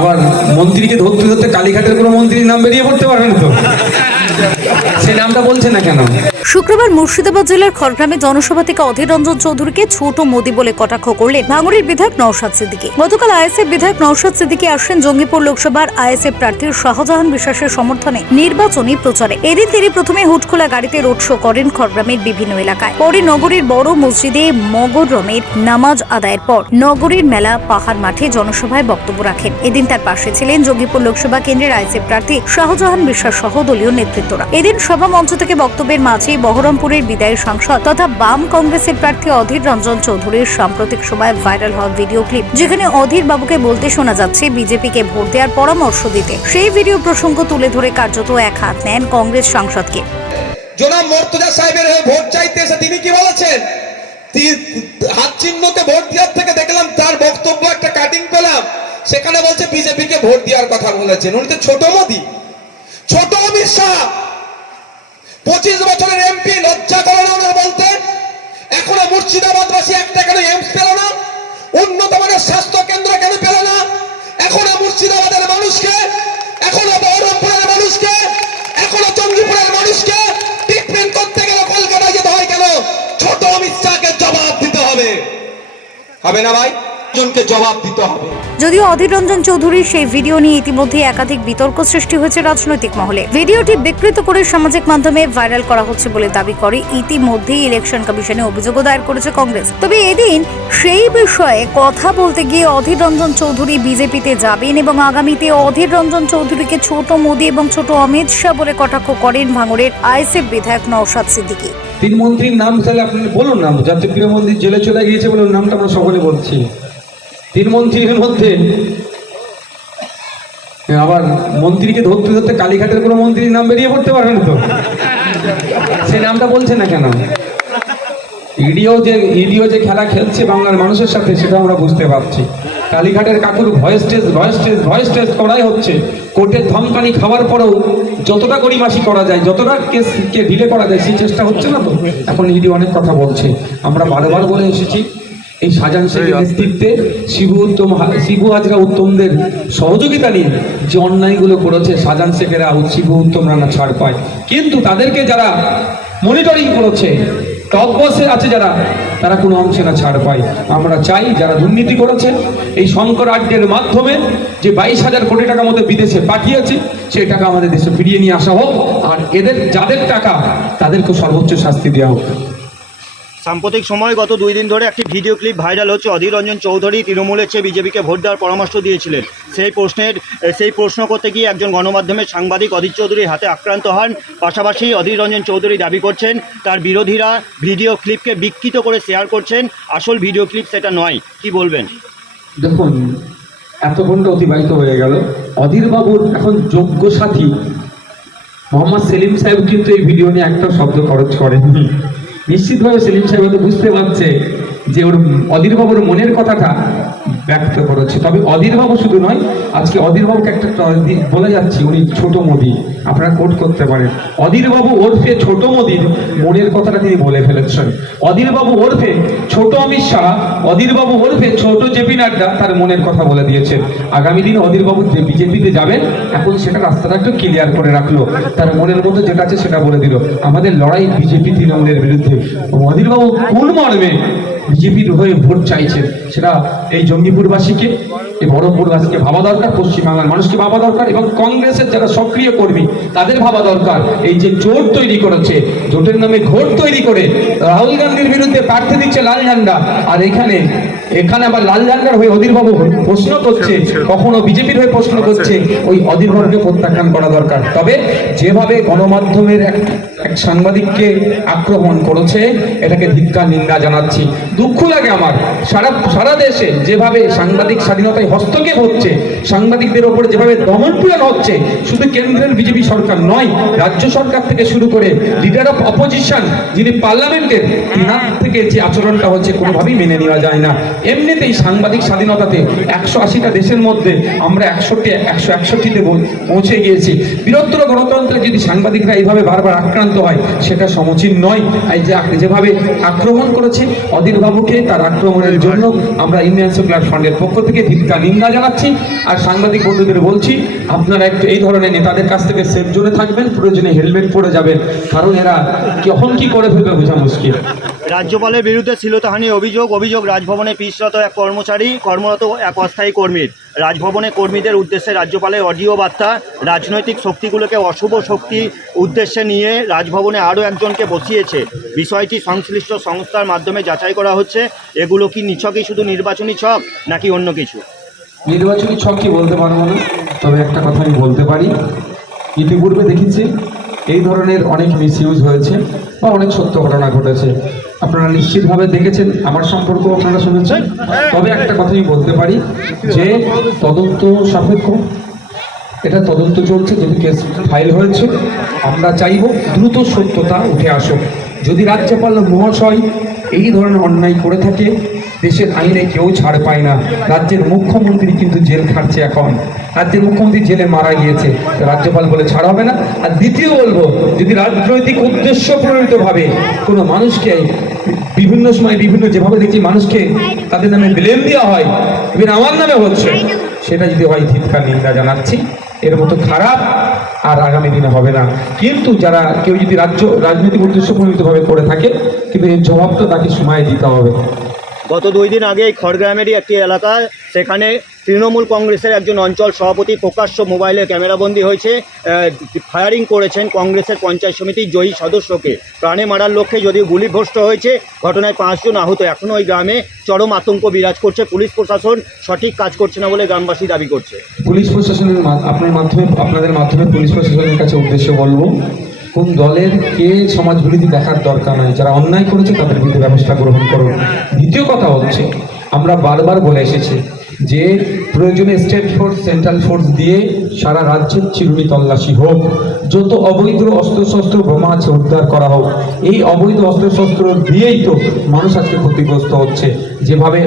আবার মন্ত্রীকে ধরতে ধরতে কালীঘাটের কোনো মন্ত্রীর নাম বেরিয়ে পড়তে পারবেন তো, সে নামটা বলছে না কেন? শুক্রবার মুর্শিদাবাদ জেলার খড়গ্রামে জনসভা থেকে অধীর রঞ্জন চৌধুরীকে ছোট মোদি বলে কটাক্ষ করলেন ভাঙড়ের বিধায়ক নওশাদ সিদ্দিকী। গতকাল আইএসএফ বিধায়ক নওশাদ সিদ্দিকী আসেন জঙ্গিপুর লোকসভার আইএসএফ প্রার্থীর শাহজাহান বিশ্বাসের সমর্থনে নির্বাচনী প্রচারে। এদিন তিনি প্রথমে হুটখোলা গাড়িতে রোড শো করেন খড়গ্রামের বিভিন্ন এলাকায়। পরে নগরীর বড় মসজিদে মগরমের নামাজ আদায়ের পর নগরীর মেলা পাহাড় মাঠে জনসভায় বক্তব্য রাখেন। এদিন তার পাশে ছিলেন জঙ্গিপুর লোকসভা কেন্দ্রের আইএসএফ প্রার্থী শাহজাহান বিশ্বাস সহ দলীয় নেতৃত্বরা। এদিন সভা মঞ্চ থেকে বক্তব্যের মাঝে বহরমপুরের বিদায়ী সাংসদ তথা বাম কংগ্রেসের প্রার্থী অধীর রঞ্জন চৌধুরীর সাম্প্রতিক সময়ে ভাইরাল হওয়া ভিডিও ক্লিপ, যেখানে অধীর বাবুকে বলতে শোনা যাচ্ছে বিজেপিকে ভোট দেওয়ার পরামর্শ দিতে, সেই ভিডিও প্রসঙ্গ তুলে ধরে কার্যত এক হাত নেন কংগ্রেস সাংসদকে। জনাব মর্তুজা সাহেবের হয়ে ভোট চাইতে এসে তিনি কি বলেছেন? হাত চিহ্নতে ভোট দেওয়ার থেকে দেখলাম তার বক্তব্য একটা কাটিং পেলাম, সেখানে বলছে বিজেপিকে ভোট দেওয়ার কথা বলেছেন। উনি তো ছোট মোদি, ছোট অমিত শাহ, 25 বছরের এমপি। লজ্জা করে না ওনার বলতে? এখনো মুর্শিদাবাদবাসী একটা কেন এমস পেল না? উন্নত মানের স্বাস্থ্য কেন্দ্র কেন পেল না? এখনো মুর্শিদাবাদের মানুষকে, এখনো বহরমপুরের মানুষকে, এখনো জঙ্গিপুরের মানুষকে ট্রিটমেন্ট করতে গেলে কলকাতায় যেতে হয় কেন? ছোট অমিত শাহকে জবাব দিতে হবে, হবে না ভাই? জনকে জবাব দিতে হবে। যদিও অধীর রঞ্জন চৌধুরীর সেই ভিডিও নিয়ে ইতিমধ্যে একাধিক বিতর্ক সৃষ্টি হয়েছে রাজনৈতিক মহলে। ভিডিওটি বিকৃত করে সামাজিক মাধ্যমে ভাইরাল করা হচ্ছে বলে দাবি করে ইতিমধ্যেই ইলেকশন কমিশনে অভিযোগও দায়ের করেছে কংগ্রেস। তবে এদিন সেই বিষয়ে কথা বলতে গিয়ে অধীর রঞ্জন চৌধুরী বিজেপিতে যাবেন এবং আগামীতে অধীর রঞ্জন চৌধুরীকে ছোট মোদি এবং ছোট অমিত শাহ বলে কটাক্ষ করেন ভাঙড়ের আইএসএফ বিধায়ক নওশাদ সিদ্দিকী। তিন মন্ত্রীর নাম তাহলে আপনি বলুন না, জাতীয় প্রিয় মন্ত্রী জেলে চলে গিয়েছে বলে ওর নামটা আমরা সকলে বলছি। তিন মন্ত্রীর মধ্যে আবার মন্ত্রীকে ধরতে ধরতে কালীঘাটের কোনো মন্ত্রীর নাম বেরিয়ে পড়তে পারবেন তো, সে নামটা বলছে না কেন? ইডিও যে খেলা খেলছে বাংলার মানুষের সাথে, সেটা আমরা বুঝতে পারছি। কালীঘাটের কাকুর ভয়েস টেস্ট করাই হচ্ছে। কোর্টের ধমকানি খাওয়ার পরেও যতটা গড়িমাসি করা যায়, যতটা কেসকে ঢিলে করা যায়, সেই চেষ্টা হচ্ছে না তো। এখন ইডি অনেক কথা বলছে। আমরা বারবার বলে এসেছি, এই শাহজাহান শেখের নেতৃত্বে শিবু হাজরা উত্তমদের সহযোগিতা নিয়ে যে অন্যায়গুলো করেছে শাহজাহান শেখেরা, শিবু উত্তমরা না ছাড় পায়। কিন্তু তাদেরকে যারা মনিটরিং করেছে, টপ বসে আছে যারা, তারা কোনো অংশে না ছাড় পায়। আমরা চাই যারা দুর্নীতি করেছে এই শঙ্কর আড্ডের মাধ্যমে যে 22,000 কোটি টাকা মতো বিদেশে পাঠিয়েছে, সেই টাকা আমাদের দেশে ফিরিয়ে নিয়ে আসা হোক, আর এদের যাদের টাকা তাদেরকে সর্বোচ্চ শাস্তি দেওয়া হোক। সাম্প্রতিক সময় গত 2 দিন ধরে একটি ভিডিও ক্লিপ ভাইরাল হচ্ছে। অধীর রঞ্জন চৌধুরী তৃণমূলের চেয়ে বিজেপিকে ভোট দেওয়ার পরামর্শ দিয়েছিলেন। সেই প্রশ্ন করতে গিয়ে একজন গণমাধ্যমের সাংবাদিক অধীর চৌধুরীর হাতে আক্রান্ত হন। পাশাপাশি অধীর রঞ্জন চৌধুরী দাবি করছেন তার বিরোধীরা ভিডিও ক্লিপকে বিকৃত করে শেয়ার করছেন, আসল ভিডিও ক্লিপ সেটা নয়। কি বলবেন? দেখুন, এত ঘন্টা অতিবাহিত হয়ে গেল। অধীর বাবুর এখন যোগ্য সাথী মোহাম্মদ সেলিম সাহেব কিন্তু এই ভিডিও নিয়ে একটা শব্দ খরচ করেননি। নিশ্চিতভাবে সেলিম সাহেব তো বুঝতে পারছে যে ওর অধীর বাবুর মনের কথাটা ব্যক্ত করেছে। তবে অধীর বাবু শুধু নয়, আজকে অধীর বাবুকে একটা বলে যাচ্ছি, উনি ছোট মোদি, আপনারা কোট করতে পারেন। অধীর বাবু ওরফে ছোট মোদির মনের কথাটা তিনি বলে ফেলেছেন। অধীর বাবু ওরফে ছোট অমিত শাহ, অধীর বাবু ওরফে ছোট জেপি নাড্ডা তার মনের কথা বলে দিয়েছেন। আগামী দিনে অধীর বাবু যে বিজেপিতে যাবেন, এখন সেটা রাস্তাটা একটু ক্লিয়ার করে রাখলো, তার মনের মধ্যে যেটা আছে সেটা বলে দিল। আমাদের লড়াই বিজেপি তৃণমূলের বিরুদ্ধে। অধীর বাবু কোন মর্মে বিজেপির হয়ে ভোট চাইছেন, সেটা এই জঙ্গিপুরবাসীকে, এই বহরমপুরবাসীকে ভাবা দরকার, পশ্চিমবাংলার মানুষকে ভাবা দরকার, এবং কংগ্রেসের যারা সক্রিয় কর্মী তাদের ভাবা দরকার। এই যে জোট তৈরি করেছে, জোটের নামে ঘোট তৈরি করে রাহুল গান্ধীর বিরুদ্ধে প্রার্থী দিচ্ছে লাল ঝান্ডা, আর এখানে আবার লাল ঝান্ডার হয়ে অধীর বাবু প্রশ্ন করছে, কখনো বিজেপির হয়ে প্রশ্ন করছে। ওই অধীর বাবুকে প্রত্যাখ্যান করা দরকার। তবে যেভাবে গণমাধ্যমের এক সাংবাদিককে আক্রমণ করেছে, এটাকে ধিক্কার নিন্দা জানাচ্ছি। দুঃখ লাগে আমার, সারা দেশে যেভাবে সাংবাদিক স্বাধীনতায় হস্তক্ষেপ হচ্ছে, সাংবাদিকদের ওপরে যেভাবে দমনপীড়ন হচ্ছে, শুধু কেন্দ্রের বিজেপি সরকার নয়, রাজ্য সরকার থেকে শুরু করে লিডার অফ অপোজিশন যিনি পার্লামেন্টের, তিনার থেকে যে আচরণটা হচ্ছে কোনোভাবেই মেনে নেওয়া যায় না। এমনিতেই সাংবাদিক স্বাধীনতাতে 180টা দেশের মধ্যে আমরা 161টিতে পৌঁছে গিয়েছি। বৃহত্তর গণতন্ত্রে যদি সাংবাদিকরা এইভাবে বারবার আক্রান্ত হয়, সেটা সমীচীন নয়। যেভাবে আক্রমণ করেছে অধীর বাবুকে, তার আক্রমণের জন্য আমরা ইন্ডিয়ান লায়ন্স ক্লাব ফান্ডের পক্ষ থেকে ধিক্কার নিন্দা জানাচ্ছি। আর সাংবাদিক বন্ধুদের বলছি, আপনারা একটু এই ধরনের নেতাদের কাছ থেকে সেফ জোনে থাকবেন, প্রয়োজনে হেলমেট পরে যাবেন, কারণ এরা কখন কি করে ফেলবে বোঝা মুশকিল। রাজ্যপালের বিরুদ্ধে শ্লীলতাহানির অভিযোগ রাজভবনে পিসরত এক কর্মরত এক অস্থায়ী কর্মীর। রাজভবনে কর্মীদের উদ্দেশ্যে রাজ্যপালের অডিও বার্তা। রাজনৈতিক শক্তিগুলোকে অশুভ শক্তি উদ্দেশ্যে নিয়ে রাজভবনে আরও একজনকে বসিয়েছে। বিষয়টি সংশ্লিষ্ট সংস্থার মাধ্যমে যাচাই করা হচ্ছে। এগুলো কি নিছকই শুধু নির্বাচনী ছক নাকি অন্য কিছু? নির্বাচনী ছক কি বলতে পারবো না, তবে একটা কথা আমি বলতে পারি, ইতিপূর্বে দেখেছি এই ধরনের অনেক মিসইউজ হয়েছে বা অনেক সত্য ঘটনা ঘটেছে। আপনারা নিশ্চিতভাবে দেখেছেন, আমার সম্পর্ক আপনারা শুনেছেন। তবে একটা কথাই বলতে পারি যে তদন্ত সাপেক্ষ, এটা তদন্ত চলছে, যদি কেস ফাইল হয়েছে, আমরা চাইব দ্রুত সত্যতা উঠে আসুক। যদি রাজ্যপাল মহাশয় এই ধরনের অন্যায় করে থাকে, দেশের আইনে কেউ ছাড় পায় না। রাজ্যের মুখ্যমন্ত্রী কিন্তু জেল খাটছে এখন, রাজ্যের মুখ্যমন্ত্রী জেলে মারা গিয়েছে, রাজ্যপাল বলে ছাড় হবে না। আর দ্বিতীয় বলবো, যদি রাজনৈতিক উদ্দেশ্য প্রণোদিতভাবে কোনো মানুষকে বিভিন্ন সময় বিভিন্ন যেভাবে দেখছি মানুষকে তাদের নামে ব্লেম দেওয়া হয়, ইভেন আমার নামে হচ্ছে, সেটা যদি হয় ধিক্কার নিন্দা জানাচ্ছি। এর মতো খারাপ আর আগামী দিনে হবে না। কিন্তু যারা কেউ যদি রাজনৈতিক উদ্দেশ্য প্রণোদিতভাবে করে থাকে, কিন্তু এর জবাবটা তাকে সময় দিতে হবে। গত 2 দিন আগে খড়গ্রামেরই একটি এলাকা, সেখানে তৃণমূল কংগ্রেসের একজন অঞ্চল সভাপতি প্রকাশ্য মোবাইলে ক্যামেরাবন্দি হয়েছে ফায়ারিং করেছেন কংগ্রেসের পঞ্চায়েত সমিতির জয়ী সদস্যকে। প্রাণে মারার লক্ষ্যে যদিও গুলিভ্রষ্ট হয়েছে, ঘটনায় 5 জন আহত। এখনও ওই গ্রামে চরম আতঙ্ক বিরাজ করছে। পুলিশ প্রশাসন সঠিক কাজ করছে না বলে গ্রামবাসী দাবি করছে। পুলিশ প্রশাসনের আপনাদের মাধ্যমে পুলিশ প্রশাসনের কাছে উদ্দেশ্য বলবো, কোন দলের কে সমাজবিরোধী দেখার দরকার নয়। যারা অন্যায় করেছে তাদের বিরুদ্ধে ব্যবস্থা গ্রহণ করুন। দ্বিতীয় কথা হচ্ছে, আমরা বারবার বলে এসেছি যে প্রয়োজনে স্টেট ফোর্স, সেন্ট্রাল ফোর্স দিয়ে সারা রাজ্যের চিরুনি তল্লাশি হোক, যত অবৈধ অস্ত্রশস্ত্র বোমা আছে উদ্ধার করা হোক। এই অবৈধ অস্ত্রশস্ত্র দিয়েই তো মানুষ আজকে ক্ষতিগ্রস্ত হচ্ছে। যেভাবে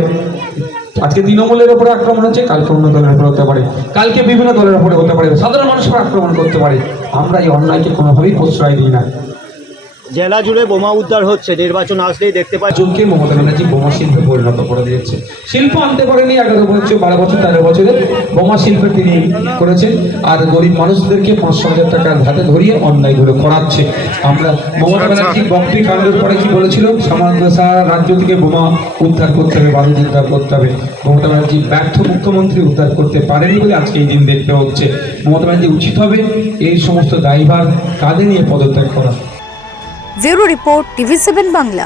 আজকে তৃণমূলের উপরে আক্রমণ হচ্ছে, কালকে অন্য দলের উপরে হতে পারে, কালকে বিভিন্ন দলের উপরে হতে পারে, সাধারণ মানুষের আক্রমণ করতে পারে। আমরা এই অন্যায়কে কোনোভাবেই প্রশ্রয় দিই না। জেলা জুড়ে বোমা উদ্ধার হচ্ছে, নির্বাচন আসলেই দেখতে পাই। জনকে মমতা ব্যানার্জি বোমা শিল্পে পরিণত করে দিয়েছে। শিল্প আনতে পারেনি 11 বছর, 12 বছর, 13 বছরে বোমা শিল্পে তিনি করেছেন। আর গরিব মানুষদেরকে 500,000 টাকার হাতে ধরিয়ে অন্যায়গুলো করাচ্ছে। আমরা মমতা ব্যানার্জি বক্তি কাণ্ডের পরে কি বলেছিল, সারা রাজ্য থেকে বোমা উদ্ধার করতে হবে, বারুদ উদ্ধার করতে হবে। মমতা ব্যানার্জি ব্যর্থ মুখ্যমন্ত্রী, উদ্ধার করতে পারেনি বলে আজকে এই দিন দেখতে হচ্ছে। মমতা ব্যানার্জি উচিত হবে এই সমস্ত দায়ভার কাঁধে নিয়ে পদত্যাগ করা। Bureau report, TV7 Bangla.